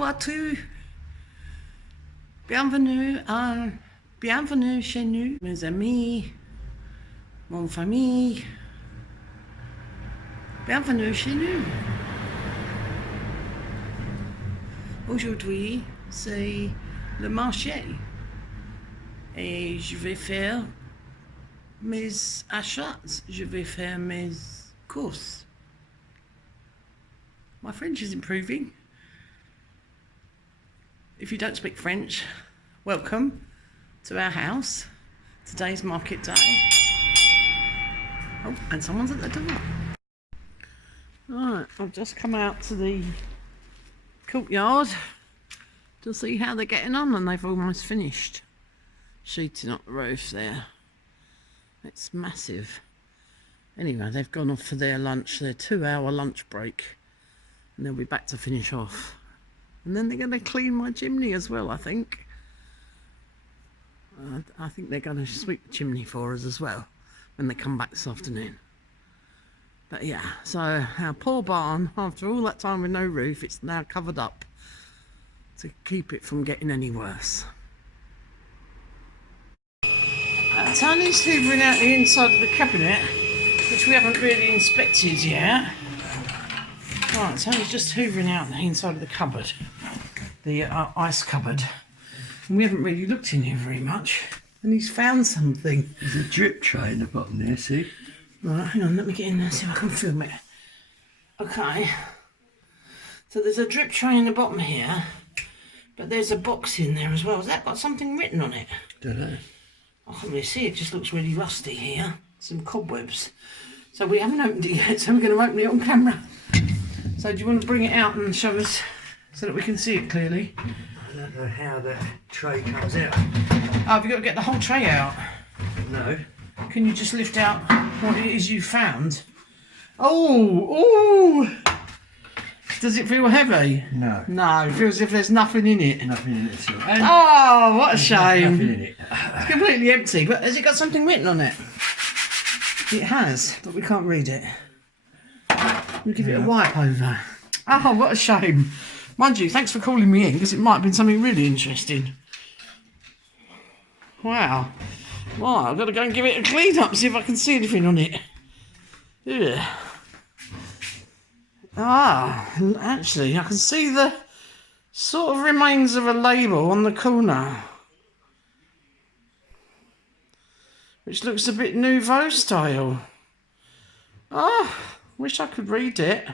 Bonjour à tous. Bienvenue chez nous, mes amis, mon famille. Bienvenue chez nous. Aujourd'hui, c'est le marché et je vais faire mes achats, je vais faire mes courses. My French is improving. If you don't speak French, welcome to our house. Today's market day. Oh, and someone's at the door. Right, I've just come out to the courtyard to see how they're getting on, and they've almost finished sheeting up the roof there. It's massive. Anyway, they've gone off for their lunch, their 2-hour lunch break, and they'll be back to finish off. And then they're going to clean my chimney as well, I think. I think they're going to sweep the chimney for us as well when they come back this afternoon. But yeah, so our poor barn, after all that time with no roof, it's now covered up to keep it from getting any worse. Tony's hoovering out the inside of the cabinet, which we haven't really inspected yet. Right, Tony's just hoovering out the inside of the cupboard, the ice cupboard. And we haven't really looked in here very much. And he's found something. There's a drip tray in the bottom there, see? Right, hang on, let me get in there and see if I can film it. Okay. So there's a drip tray in the bottom here, but there's a box in there as well. Has that got something written on it? Don't know. I can't really see, it just looks really rusty here. Some cobwebs. So we haven't opened it yet, so we're going to open it on camera. So do you want to bring it out and show us so that we can see it clearly? I don't know how the tray comes out. Oh, have you got to get the whole tray out? No. Can you just lift out what it is you found? Oh! Does it feel heavy? No. No, it feels as if there's nothing in it. Nothing in it at all. Oh, what a shame. Nothing in it. It's completely empty, but has it got something written on it? It has, but we can't read it. We'll give it a wipe over. Oh, what a shame. Mind you, thanks for calling me in, because it might have been something really interesting. Wow. Well, I've got to go and give it a clean up, see if I can see anything on it. Yeah. Ah, actually, I can see the sort of remains of a label on the corner, which looks a bit nouveau style. Ah, wish I could read it.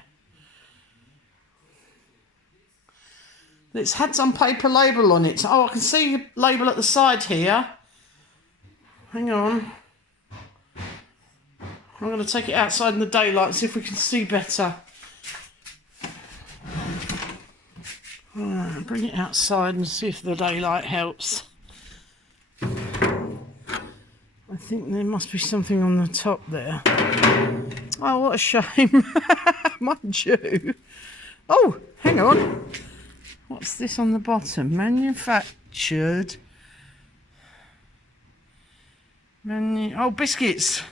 It's had some paper label on it. Oh, I can see a label at the side here. Hang on. I'm going to take it outside in the daylight and see if we can see better. Right, bring it outside and see if the daylight helps. I think there must be something on the top there. Oh, what a shame. Mind you. Oh, hang on. What's this on the bottom? Manufactured. Oh, biscuits.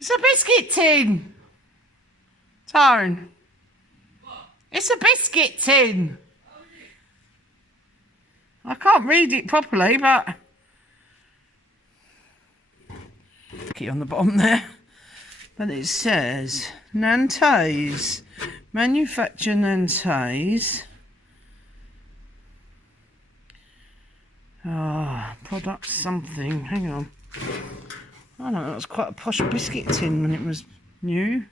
It's a biscuit tin. Tyrone. It's a biscuit tin. I can't read it properly, but key on the bottom there. But it says Nantes. Manufacture Nantes. Ah, product something. Hang on. I don't know, it was quite a posh biscuit tin when it was new.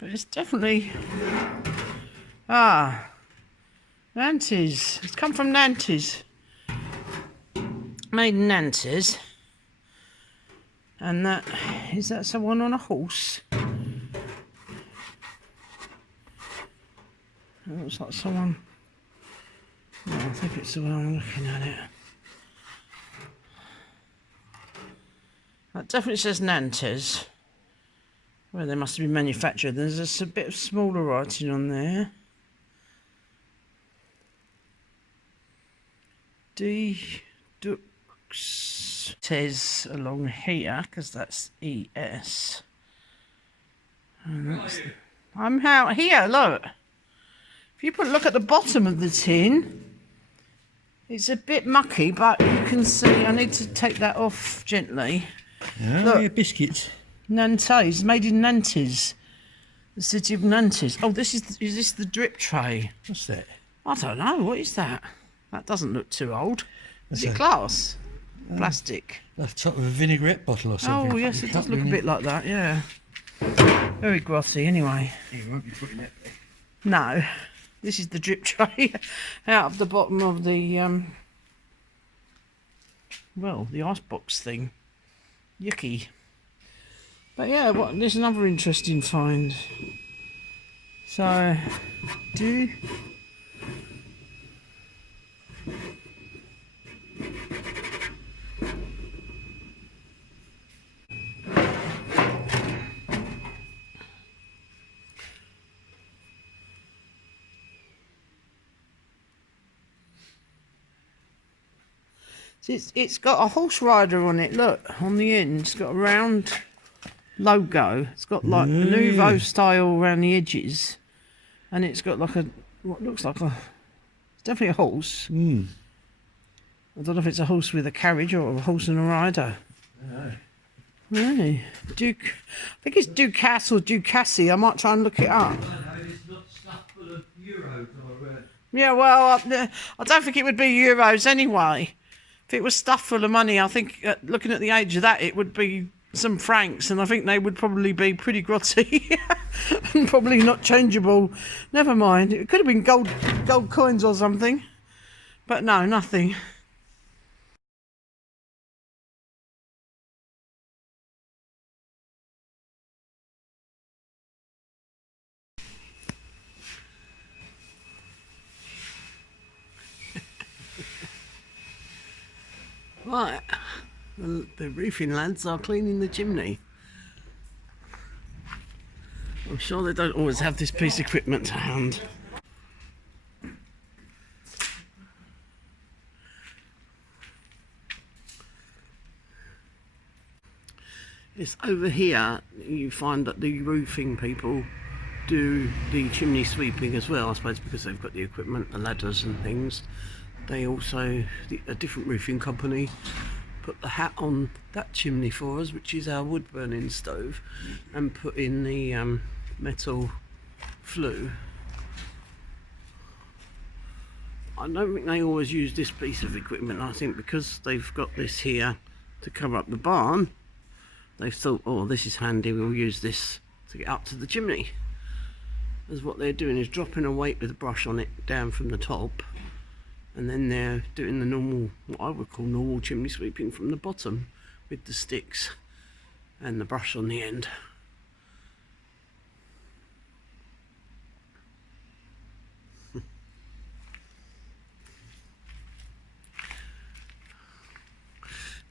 But it's definitely... Ah, Nantes. It's come from Nantes. Made in Nantes. And that... Is that someone on a horse? It looks like someone... Oh, I think it's the way I'm looking at it. That definitely says Nantes. Well, they must have been manufactured. There's just a bit of smaller writing on there. Dux says along here, because that's ES. And that's, I'm out here, look. If you look at the bottom of the tin, it's a bit mucky, but you can see, I need to take that off gently. Yeah, look, biscuits. Nantes, made in Nantes. The city of Nantes. Oh, is this the drip tray? What's that? I don't know, what is that? That doesn't look too old. Is it glass? Plastic? That's the top of a vinaigrette bottle or something. Oh, yes, it does look a bit like that, yeah. Very glossy, anyway. You won't be putting that there. No, this is the drip tray out of the bottom of the, well, the icebox thing. Yucky. But yeah, there's another interesting find. So, it's got a horse rider on it, look, on the end. It's got a round logo. It's got like Nouveau style around the edges. And it's got like what looks like it's definitely a horse. I don't know if it's a horse with a carriage or a horse and a rider. No. Really? I think it's Ducasse or Ducassi. I might try and look it up. No, it's not stuffed full of euros or... Yeah, well, I don't think it would be euros anyway. If it was stuffed full of money, I think, looking at the age of that, it would be some francs, and I think they would probably be pretty grotty and probably not changeable. Never mind. It could have been gold coins or something. But no, nothing. Right, the roofing lads are cleaning the chimney. I'm sure they don't always have this piece of equipment to hand. It's over here you find that the roofing people do the chimney sweeping as well, I suppose because they've got the equipment, the ladders and things. They also, a different roofing company, put the hat on that chimney for us, which is our wood burning stove, and put in the metal flue. I don't think they always use this piece of equipment. I think because they've got this here to cover up the barn, they've thought, oh, this is handy, we'll use this to get up to the chimney. As what they're doing is dropping a weight with a brush on it down from the top, and then they're doing the normal, what I would call normal chimney sweeping from the bottom with the sticks and the brush on the end.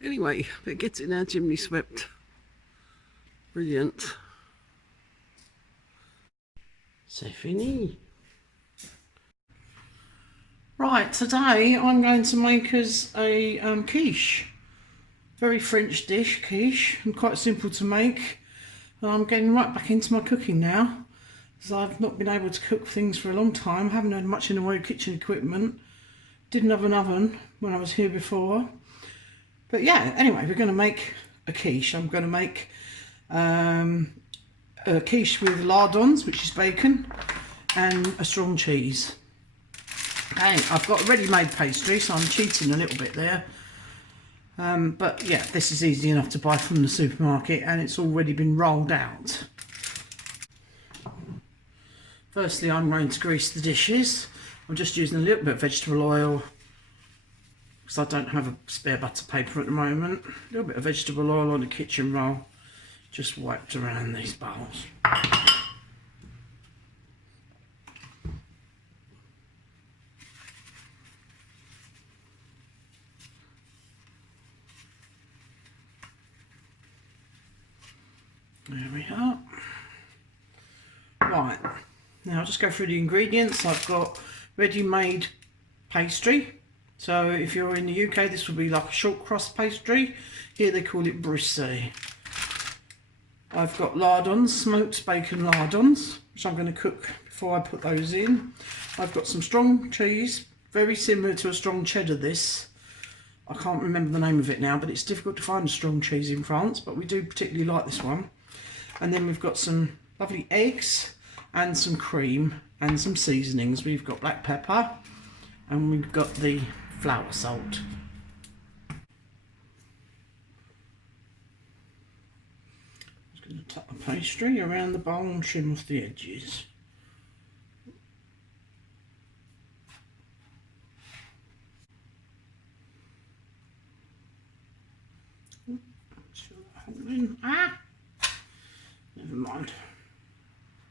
Anyway, it gets in our chimney swept. Brilliant. C'est fini. Right, today I'm going to make us a quiche. Very French dish, quiche, and quite simple to make. I'm getting right back into my cooking now, because I've not been able to cook things for a long time. I haven't had much in the way of kitchen equipment. Didn't have an oven when I was here before. But yeah, anyway, we're going to make a quiche. I'm going to make a quiche with lardons, which is bacon, and a strong cheese. And I've got a ready-made pastry, so I'm cheating a little bit there. But yeah, this is easy enough to buy from the supermarket, and it's already been rolled out. Firstly, I'm going to grease the dishes. I'm just using a little bit of vegetable oil, because I don't have a spare butter paper at the moment. A little bit of vegetable oil on a kitchen roll, just wiped around these bowls. There we are. Right, now I'll just go through the ingredients. I've got ready-made pastry. So if you're in the UK, this would be like a short crust pastry. Here they call it brisée. I've got lardons, smoked bacon lardons, which I'm going to cook before I put those in. I've got some strong cheese, very similar to a strong cheddar this. I can't remember the name of it now, but it's difficult to find a strong cheese in France, but we do particularly like this one. And then we've got some lovely eggs and some cream and some seasonings. We've got black pepper and we've got the flour salt. I'm going to tuck the pastry around the bowl and trim off the edges. Ah! Never mind.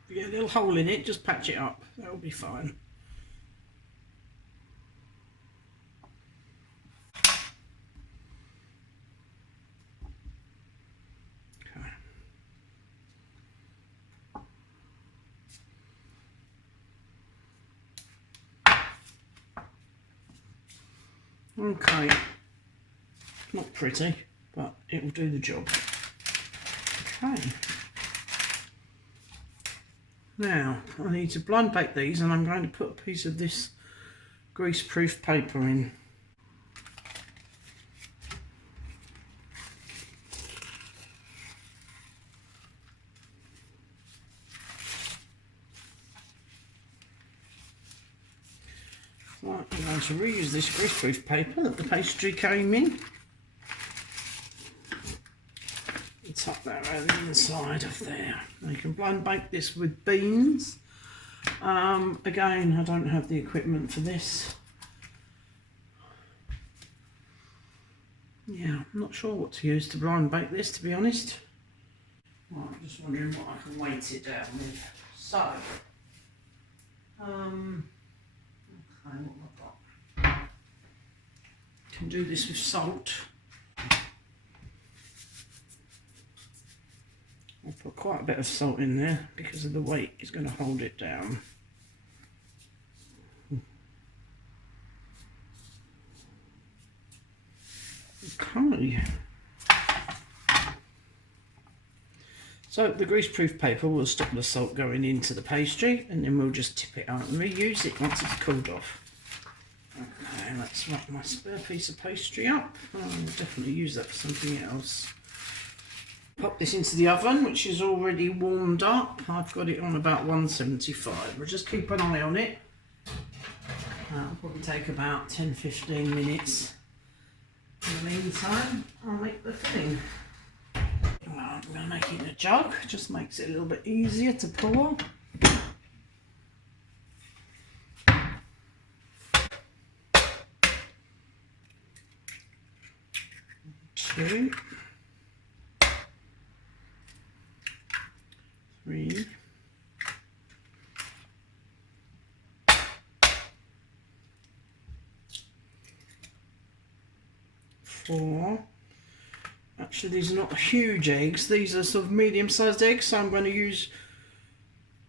If you get a little hole in it, just patch it up. That'll be fine. Okay. Not pretty, but it will do the job. Okay. Now, I need to blind bake these, and I'm going to put a piece of this grease-proof paper in. Right, I'm going to reuse this grease-proof paper that the pastry came in. Tuck that around the inside of there. Now you can blind bake this with beans. Again, I don't have the equipment for this. Yeah, I'm not sure what to use to blind bake this, to be honest. Right, I'm just wondering what I can weight it down with. So, okay, what have I got? Can do this with salt. I'll put quite a bit of salt in there because of the weight is going to hold it down. Okay. So the greaseproof paper will stop the salt going into the pastry, and then we'll just tip it out and reuse it once it's cooled off. Okay, let's wrap my spare piece of pastry up. I'll definitely use that for something else. Pop this into the oven, which is already warmed up. I've got it on about 175. We'll just keep an eye on it. It'll probably take about 10-15 minutes. In the meantime, I'll make the filling. I'm going to make it in a jug. Just makes it a little bit easier to pour. Two. 3, 4. Actually, these are not huge eggs. These are sort of medium-sized eggs, so I'm going to use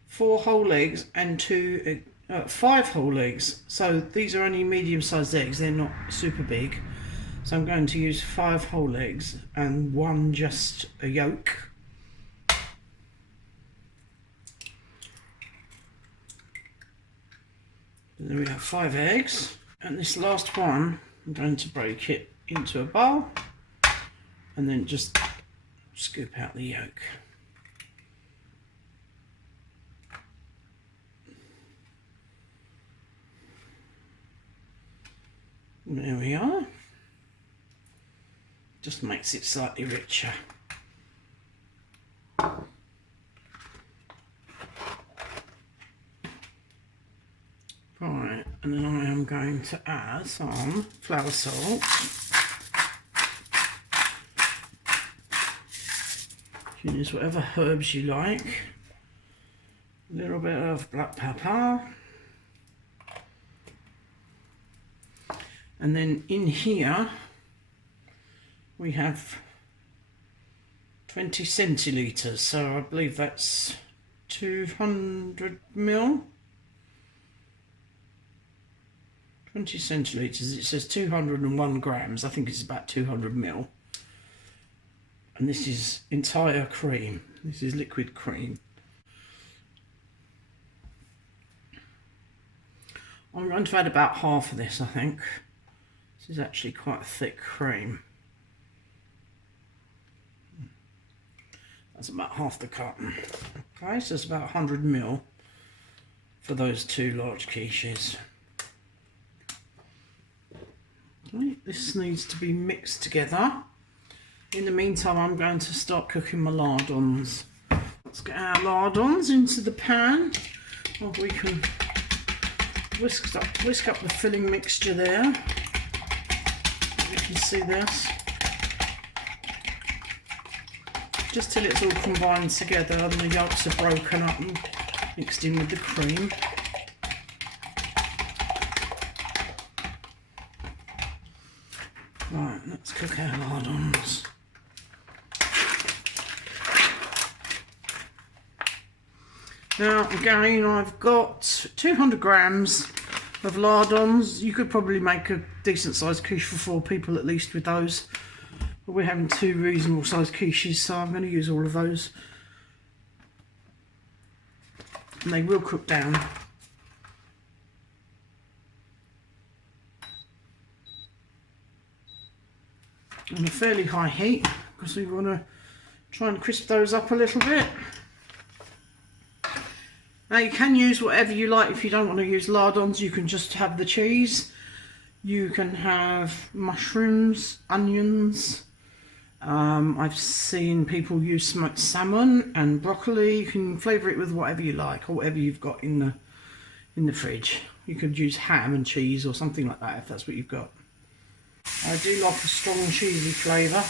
4 whole eggs and 5 whole eggs. So these are only medium-sized eggs. They're not super big. So I'm going to use 5 whole eggs and 1 just a yolk. And then we have 5 eggs, and this last one, I'm going to break it into a bowl and then just scoop out the yolk. And there we are. Just makes it slightly richer. Right, and then I am going to add some flour salt. You can use whatever herbs you like. A little bit of black pepper. And then in here we have 20 centilitres, so I believe that's 200 ml. 20 centilitres, it says 201 grams, I think it's about 200 ml. And this is entire cream. This is liquid cream. I'm going to add about half of this, I think. This is actually quite a thick cream. That's about half the carton. Okay, so it's about 100 ml for those 2 large quiches. Right, this needs to be mixed together. In the meantime, I'm going to start cooking my lardons. Let's get our lardons into the pan. Or we can whisk up the filling mixture there. You can see this. Just till it's all combined together and the yolks are broken up and mixed in with the cream. Right, let's cook our lardons. Now again, I've got 200 grams of lardons. You could probably make a decent sized quiche for 4 people at least with those. But we're having 2 reasonable sized quiches, so I'm going to use all of those. And they will cook down. On a fairly high heat, because we want to try and crisp those up a little bit. Now you can use whatever you like. If you don't want to use lardons, you can just have the cheese. You can have mushrooms, onions. I've seen people use smoked salmon and broccoli. You can flavour it with whatever you like, or whatever you've got in the fridge. You could use ham and cheese or something like that if that's what you've got. I do like a strong cheesy flavour,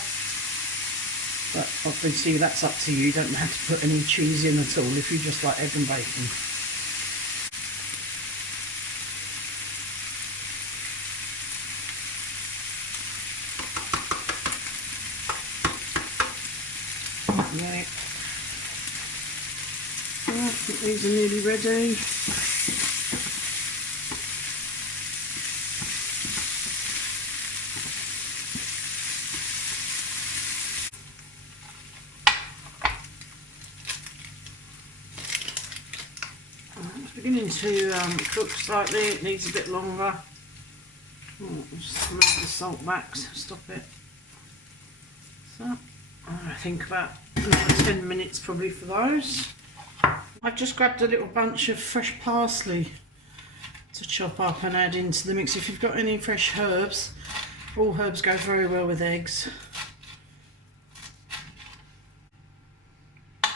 but obviously that's up to you. You don't have to put any cheese in at all if you just like egg and bacon. Right. I think these are nearly ready. It's beginning to cook slightly. It needs a bit longer. Just move the salt back, so stop it. So I think about another 10 minutes probably for those. I've just grabbed a little bunch of fresh parsley to chop up and add into the mix. If you've got any fresh herbs, all herbs go very well with eggs. A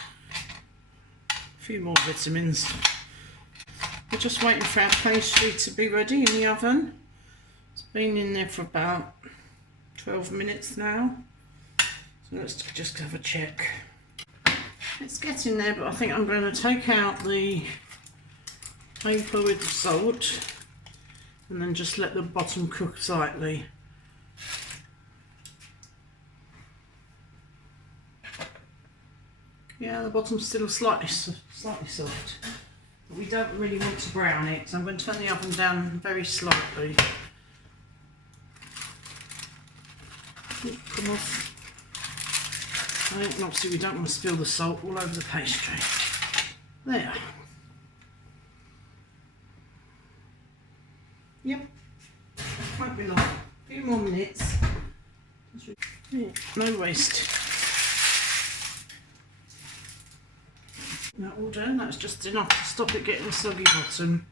few more vitamins. We're just waiting for our pastry to be ready in the oven. It's been in there for about 12 minutes now. So let's just have a check. It's getting there, but I think I'm going to take out the paper with the salt and then just let the bottom cook slightly. Yeah, the bottom's still slightly soft. But we don't really want to brown it, so I'm going to turn the oven down very slightly. Come off. And obviously we don't want to spill the salt all over the pastry. There. Yep. Won't be long. A few more minutes. Yeah, no waste. That all done. That's just enough to stop it getting a soggy bottom.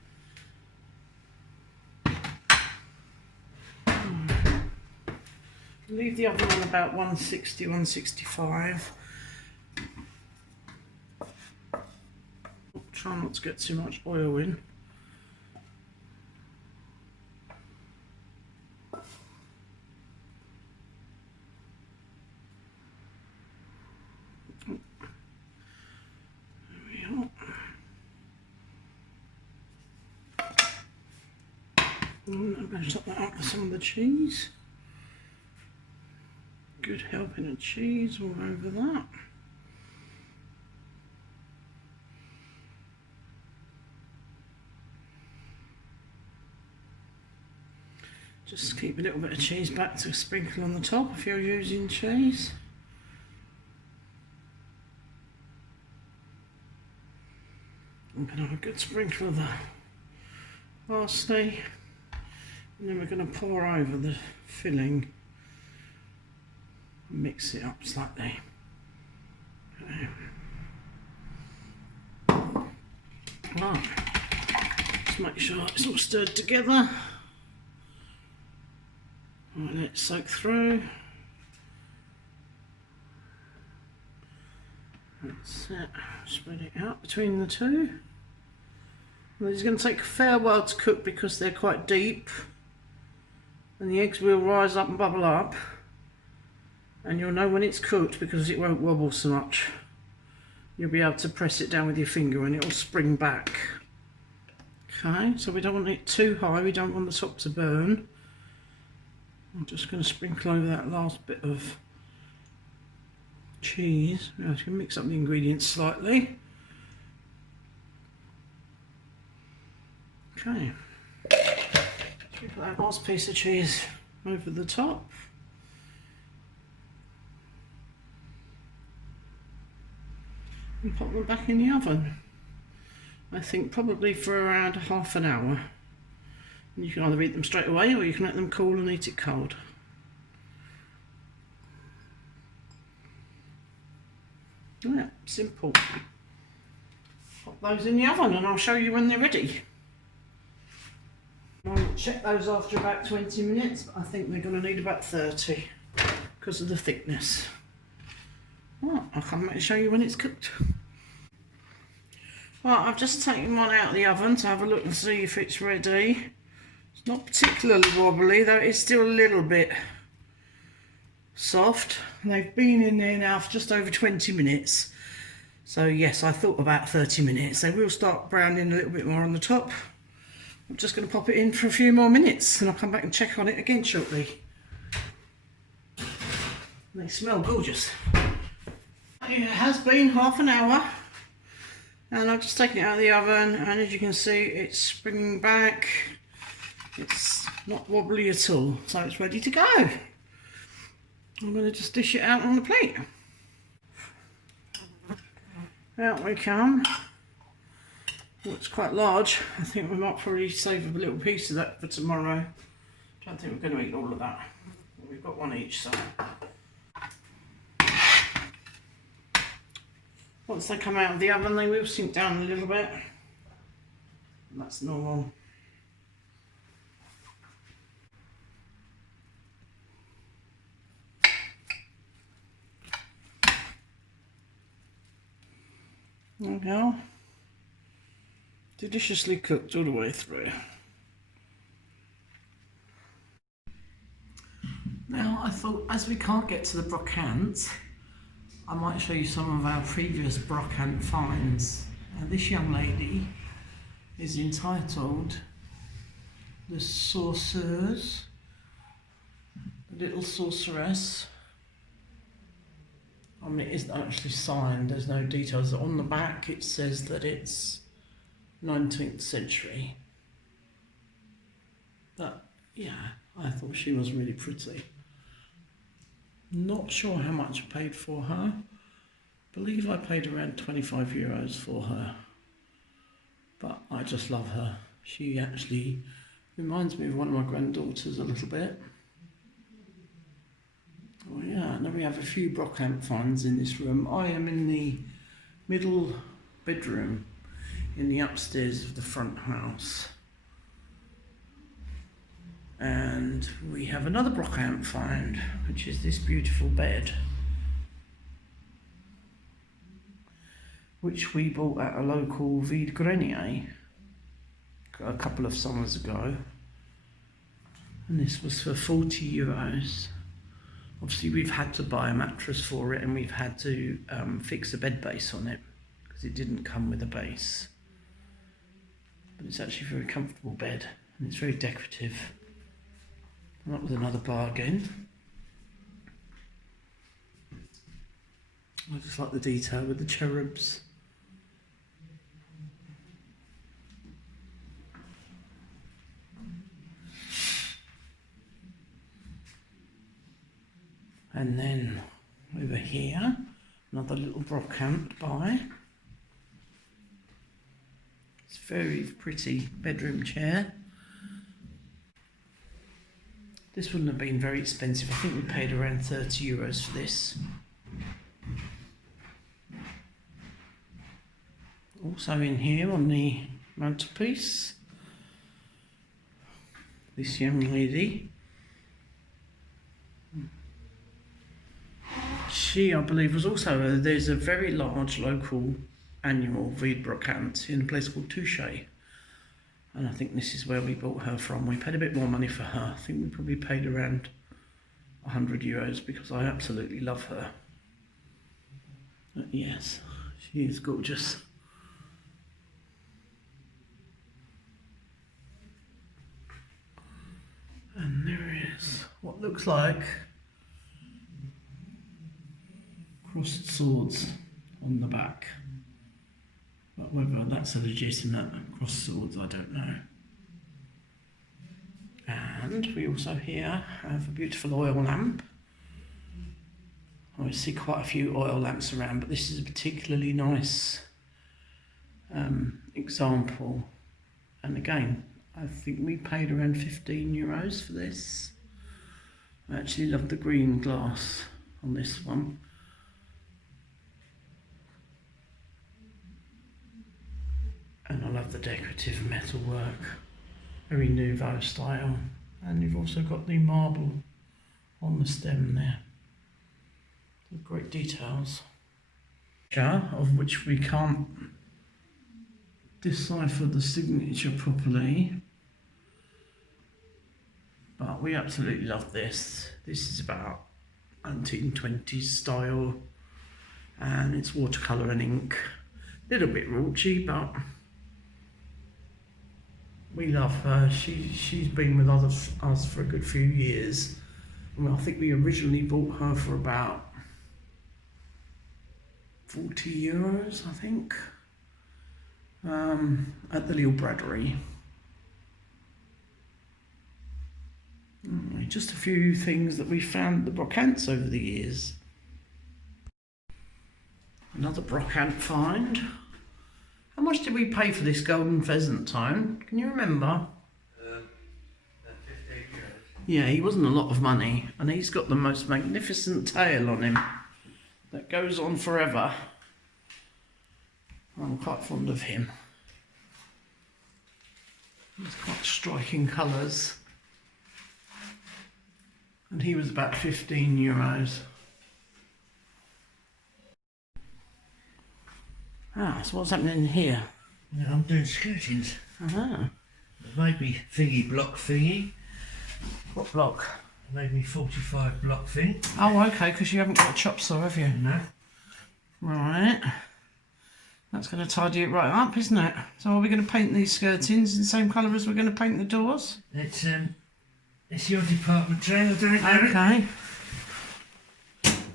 Leave the oven on about 160, 165. Try not to get too much oil in. I'm going to top that up with some of the cheese. Good helping of cheese all over that. Just keep a little bit of cheese back to sprinkle on the top if you're using cheese. I'm going to have a good sprinkle of the parsley, and then we're going to pour over the filling and mix it up slightly. Okay. Right, just make sure it's all stirred together. Right, let it soak through. That's it. Spread it out between the two. Well, it's going to take a fair while to cook because they're quite deep, and the eggs will rise up and bubble up, and you'll know when it's cooked because it won't wobble so much. You'll be able to press it down with your finger and it will spring back. Okay, so we don't want it too high, we don't want the top to burn. I'm just going to sprinkle over that last bit of cheese. I'm just going to mix up the ingredients slightly. Okay, sprinkle that last piece of cheese over the top. And pop them back in the oven. I think probably for around half an hour. And you can either eat them straight away or you can let them cool and eat it cold. Yeah, simple. Pop those in the oven and I'll show you when they're ready. I'll check those after about 20 minutes, but I think they're going to need about 30 because of the thickness. Right, I'll come back and show you when it's cooked. Right, I've just taken one out of the oven to have a look and see if it's ready. It's not particularly wobbly, though it's still a little bit soft. They've been in there now for just over 20 minutes. So yes, I thought about 30 minutes. They will start browning a little bit more on the top. I'm just going to pop it in for a few more minutes and I'll come back and check on it again shortly. They smell gorgeous. It has been half an hour and I've just taken it out of the oven, and as you can see it's springing back. It's not wobbly at all, so it's ready to go. I'm going to just dish it out on the plate. Out we come. Well, it's quite large. I think we might probably save a little piece of that for tomorrow. Don't think we're going to eat all of that. We've got one each, so. Once they come out of the oven, they will sink down a little bit. And that's normal. There we go. Deliciously cooked all the way through. Now I thought, as we can't get to the brocante, I might show you some of our previous brocante finds. Now this young lady is entitled the Sorceress, the Little Sorceress. I mean, it isn't actually signed, there's no details. On the back it says that it's 19th century. But yeah, I thought she was really pretty. Not sure how much I paid for her. I believe I paid around 25 euros for her. But I just love her. She actually reminds me of one of my granddaughters a little bit. Oh yeah, and then we have a few brocante finds in this room. I am in the middle bedroom in the upstairs of the front house. And we have another brocante find, which is this beautiful bed, which we bought at a local vide grenier a couple of summers ago. And this was for 40 euros. Obviously we've had to buy a mattress for it, and we've had to fix a bed base on it because it didn't come with a base. But it's actually a very comfortable bed and it's very decorative. And that was another bargain. I just like the detail with the cherubs. And then over here, another little brocante buy. Very pretty bedroom chair. This wouldn't have been very expensive. I think we paid around €30 for this. Also in here on the mantelpiece, this young lady. She, I believe, was also there's a very large local annual Vide brocante in a place called Touche, and I think this is where we bought her from. We paid a bit more money for her. I think we probably paid around €100 because I absolutely love her. But yes, she is gorgeous. And there is what looks like crossed swords on the back. But whether that's a legitimate crossed swords, I don't know. And we also here have a beautiful oil lamp. I see quite a few oil lamps around, but this is a particularly nice example. And again, I think we paid around €15 for this. I actually love the green glass on this one. And I love the decorative metal work, very Nouveau style. And you've also got the marble on the stem there. So great details. Of which we can't decipher the signature properly. But we absolutely love this. This is about 1920s style. And it's watercolour and ink. A little bit raunchy, but we love her. She's been with us for a good few years. And I think we originally bought her for about €40, I think, at the Little Braderie. Just a few things that we found the brocantes over the years. Another brocante find. How much did we pay for this golden pheasant, Tone? Can you remember? €15. Yeah, he wasn't a lot of money, and he's got the most magnificent tail on him that goes on forever. I'm quite fond of him. He's quite striking colours. And he was about €15. So what's happening here? Yeah, I'm doing skirtings. It made me thingy block thingy. What block? It made me 45 block thing. Oh, okay, because you haven't got a chop saw, have you? No. Right. That's going to tidy it right up, isn't it? So are we going to paint these skirtings in the same colour as we're going to paint the doors? It's your department, Jay. I don't know. Okay.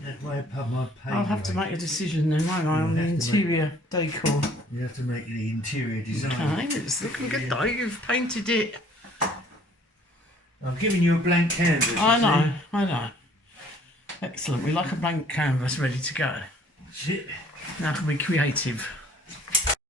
That way above my page. I'll have to make a decision then, won't I, on the interior decor. You have to make the interior design. Okay, it's looking good though. You've painted it. I've given you a blank canvas. I know. Excellent. We like a blank canvas ready to go. That's it. Now can we be creative?